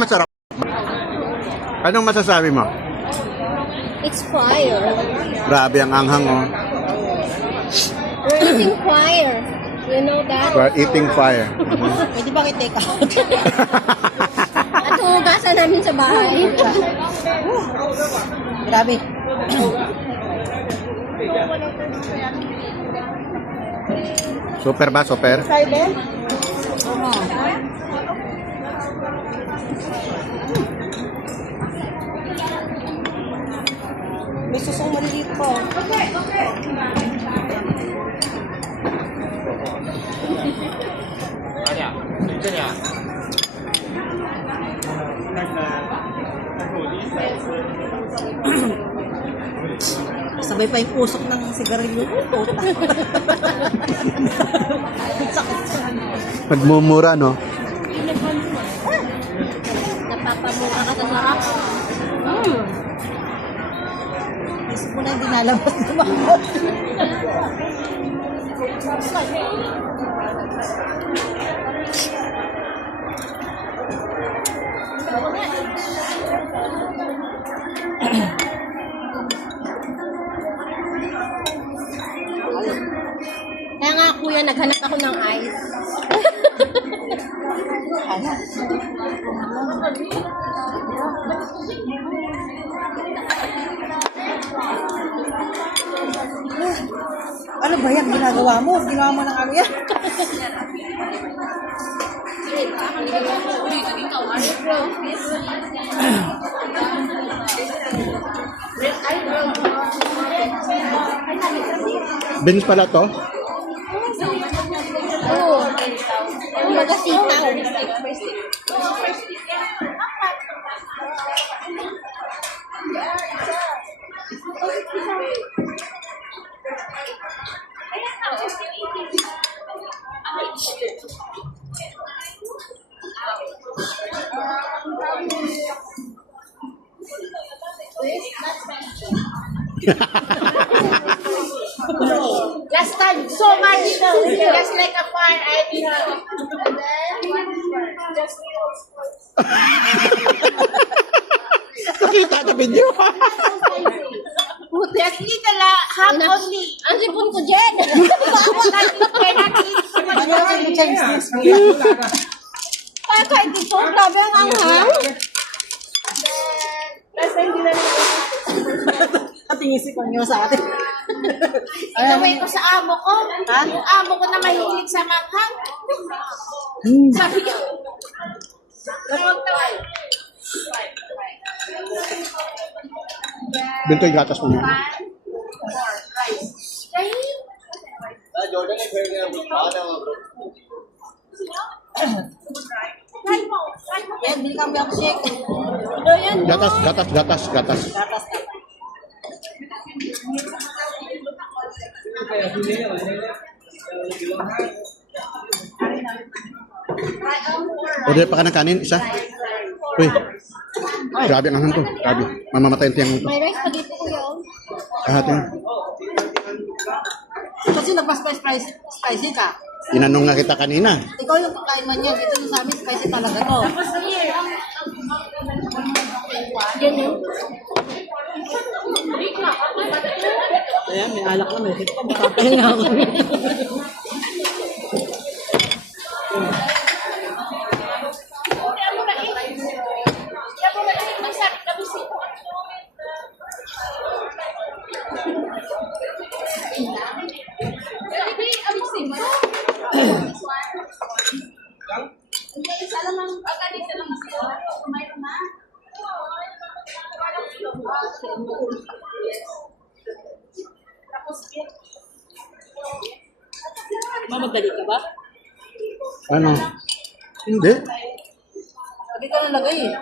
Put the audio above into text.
Masarap. Anong masasabi mo? It's fire. Grabe ang anghang, oh. We're eating fire. You know that? We're eating fire. Pwede ba i-take out? At hugasan namin sa bahay. Grabe. Super ba? Super? Silent? Oo. May susong maliliit po. Sabay pa yung usok ng sigarilyo. Puta. Nagmumura, no? Napapamura ka sa sarap. Isip ko na hindi nalabas na makot. Kaya nga kuya, naghanap ako ng ice. Ano ba yan? Ginagawa mo? Ginawa mo ng ano yan? Beans pala to? Oo. Magasitaw. Last time, so much, just like a fire, I did Nakita sa video. Just little, half only. Ang sipon ko, Jen. Ano yung change this? Kaya kahit ito, grabe ang anghang. Last time, hindi na Patingisi ko nyo sa atin. Inaway ko sa amo ko. Yung amo ko na mahilig sa maghang. Sabi ko, Dito yung gatas mo na. Yan, hindi kami milkshake. Gatas. Gatas na. Order pa ka ng kanin, isa. Uy. Grabe ang anghang to. Grabe. Mamamatay ang tiyang to. May rice pa dito kuya. Kahati. Kasi nagpa-spicy ka. Tinanong nga kita kanina. Ikaw yung kakain man yan. Ito yung sa amin, spicy talaga to. Yan yun. Ayan, may alak na. May hit pa. Makapahinga ako. Mamadali ka ba? Ano? Hindi. Lagi ka na lagay eh.